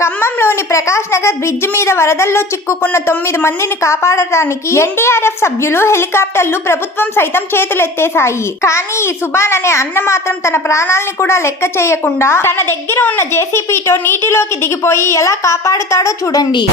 ఖమ్మంలోని Prakash Nagar bridge మీద వరదల్లో చిక్కుకున్న 9 మందిని కాపాడటానికి ఎన్డీఆర్ఎఫ్ సభ్యులు, హెలికాప్టర్లు, ప్రభుత్వం సైతం చేతులెత్తేశాయి. కానీ ఈ సుభాన్ అనే అన్న మాత్రం తన ప్రాణాలని కూడా లెక్క చేయకుండా తన దగ్గర ఉన్న జేసీబీతో నీటిలోకి దిగిపోయి ఎలా కాపాడుతాడో చూడండి.